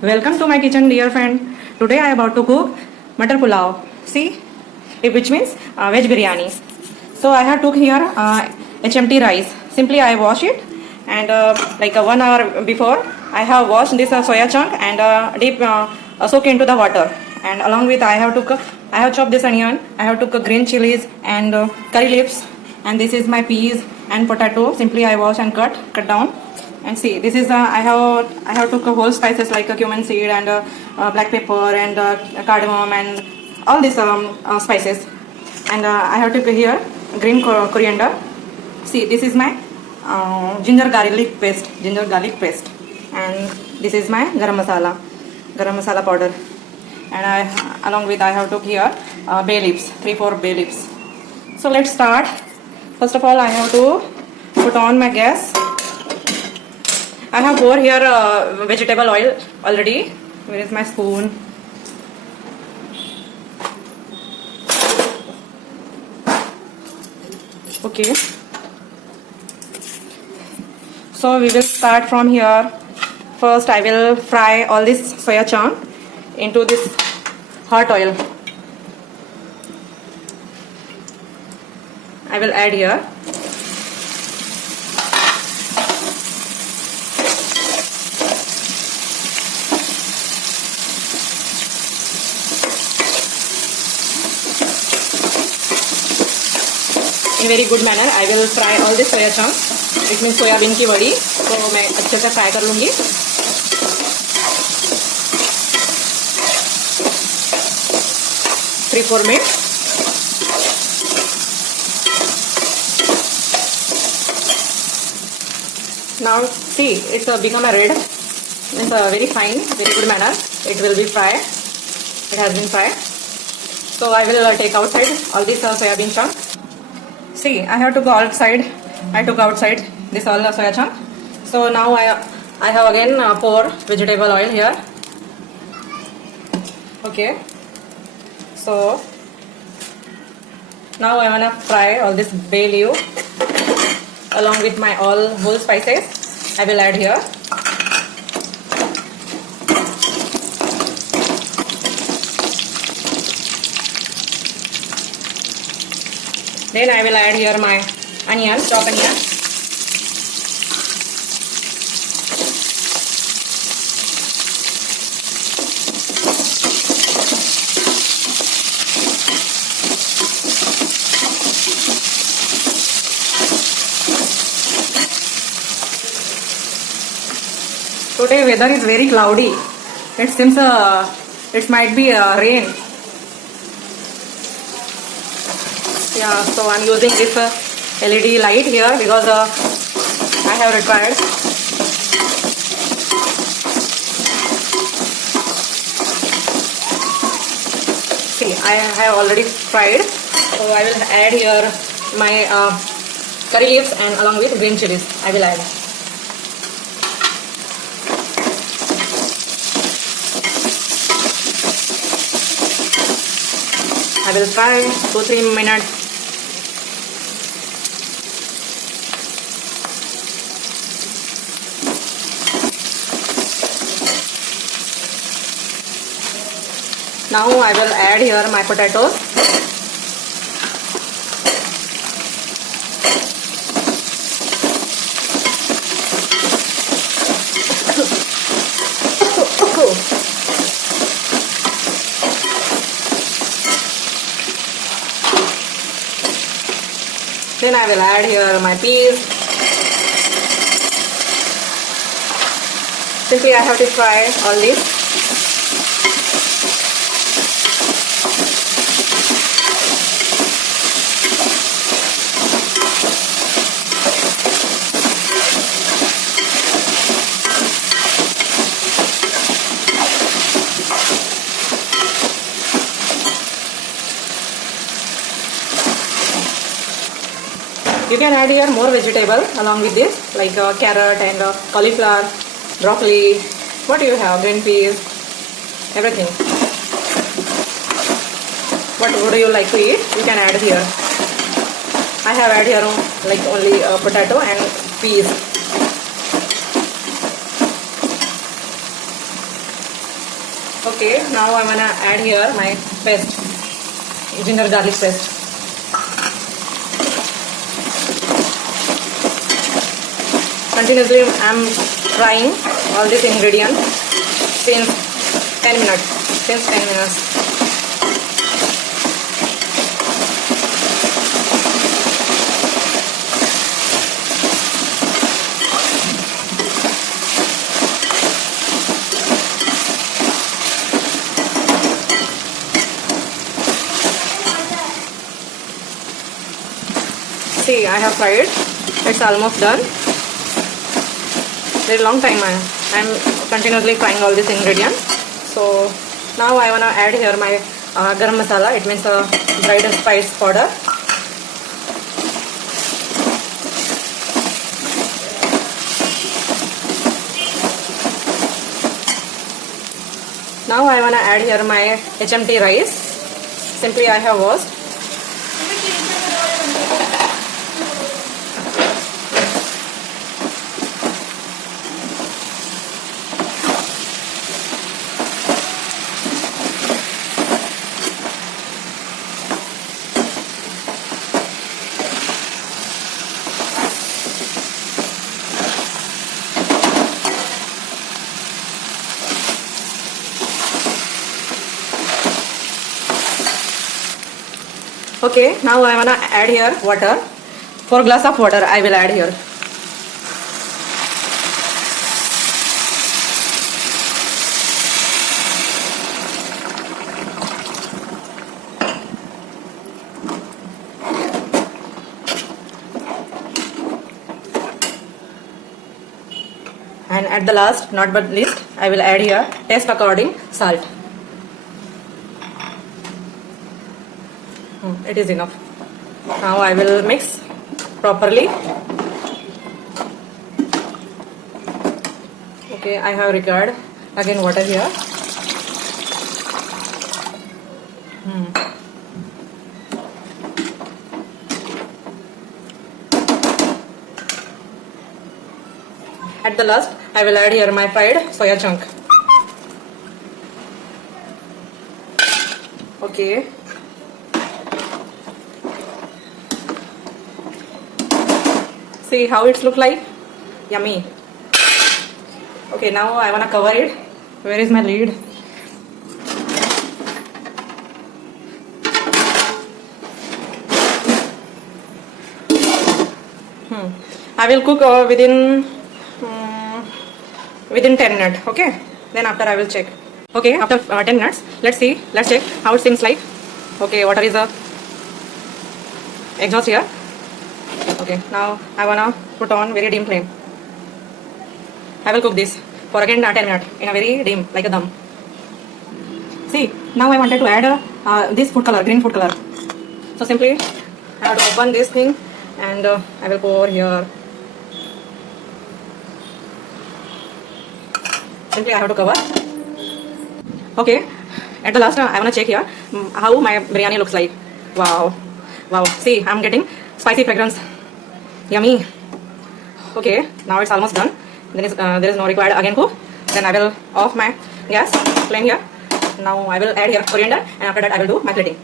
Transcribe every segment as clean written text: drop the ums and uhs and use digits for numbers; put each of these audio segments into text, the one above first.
Welcome to my kitchen, dear friend. Today I am about to cook matar pulao. See, which means veg biryani. So I have took here HMT rice. Simply I wash it and like 1 hour before I have washed this soya chunk and deep soak into the water. And along with I have chopped this onion. I have took green chilies and curry leaves. And this is my peas and potato. Simply I wash and cut down. And see, this is I have took whole spices like cumin seed and black pepper and cardamom and all these spices. And I have took here green coriander. See, this is my ginger garlic paste, and this is my garam masala powder. And along with I have took here bay leaves, 3-4 bay leaves. So let's start. First of all, I have to put on my gas. I have poured here vegetable oil already. Where is my spoon? Okay. So we will start from here. First I will fry all this soya chunk into this hot oil. I will add here. In very good manner I will fry all this soya chunk. It means soybean की वड़ी. तो मैं अच्छे से fry कर लूँगी. 3-4 minutes. Now see, it's become a red. It's very fine, very good manner. It will be fried. It has been fried. So I will take outside all this soybean chunk. See, I have to go outside. I took outside this all soya chunk. So now I have again pour vegetable oil here. Okay. So now I wanna fry all this bay leaf along with my all whole spices. I will add here. Then I will add here my onion, chopped onion. Today weather is very cloudy. It seems it might be rain. Yeah, so I'm using this LED light here because I have required. See, I have already fried, so I will add here my curry leaves and along with green chilies. I will add. I will fry 2-3 minutes. Now I will add here my potatoes. Then I will add here my peas. Simply I have to fry all this. You can add here more vegetable along with this, like carrot and cauliflower, broccoli. What do you have? Green peas, everything. What would you like to eat? You can add here. I have added here like only potato and peas. Okay, now I'm gonna add here my paste, ginger garlic paste. Continuously I'm frying all these ingredients since 10 minutes. See, I have fried. It's almost done. Very long time I'm continuously frying all these ingredients. So now I wanna add here my garam masala. It means dried spice powder. Now I wanna add here my HMT rice. Simply I have washed. Okay, now I wanna add here water. 4 glass of water I will add here. And at the last, not but least, I will add here taste according salt. It is enough. Now I will mix properly. Okay, I have required again water here. At the last, I will add here my fried soya chunk. Okay. See how it's look like? Yummy. Okay, now I wanna cover it. Where is my lid? I will cook within 10 minutes. Okay. Then after I will check. Okay, after 10 minutes, let's check how it seems like. Okay, water is the exhaust here. Okay, now I wanna put on very dim flame. I will cook this for again 10 minutes in a very dim, like a dum. See, now I wanted to add this food color, green food color. So simply I have to open this thing and I will pour here. Simply I have to cover. Okay, at the last I wanna check here how my biryani looks like. Wow, wow. See, I'm getting spicy fragrance. Yummy. Okay, now it's almost done. There is no required again cook. Then I will off my gas flame here. Now I will add here coriander and after that I will do my plating.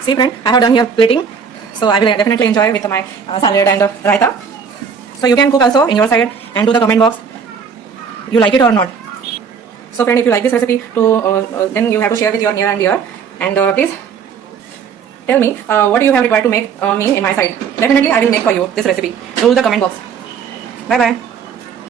See friend, I have done here plating. So I will definitely enjoy with my salad and raita. So you can cook also in your side and do the comment box. You like it or not? So friend, if you like this recipe, then you have to share with your near and dear. And please tell me what you have required to make me in my side. Definitely I will make for you this recipe. Do the comment box. Bye bye.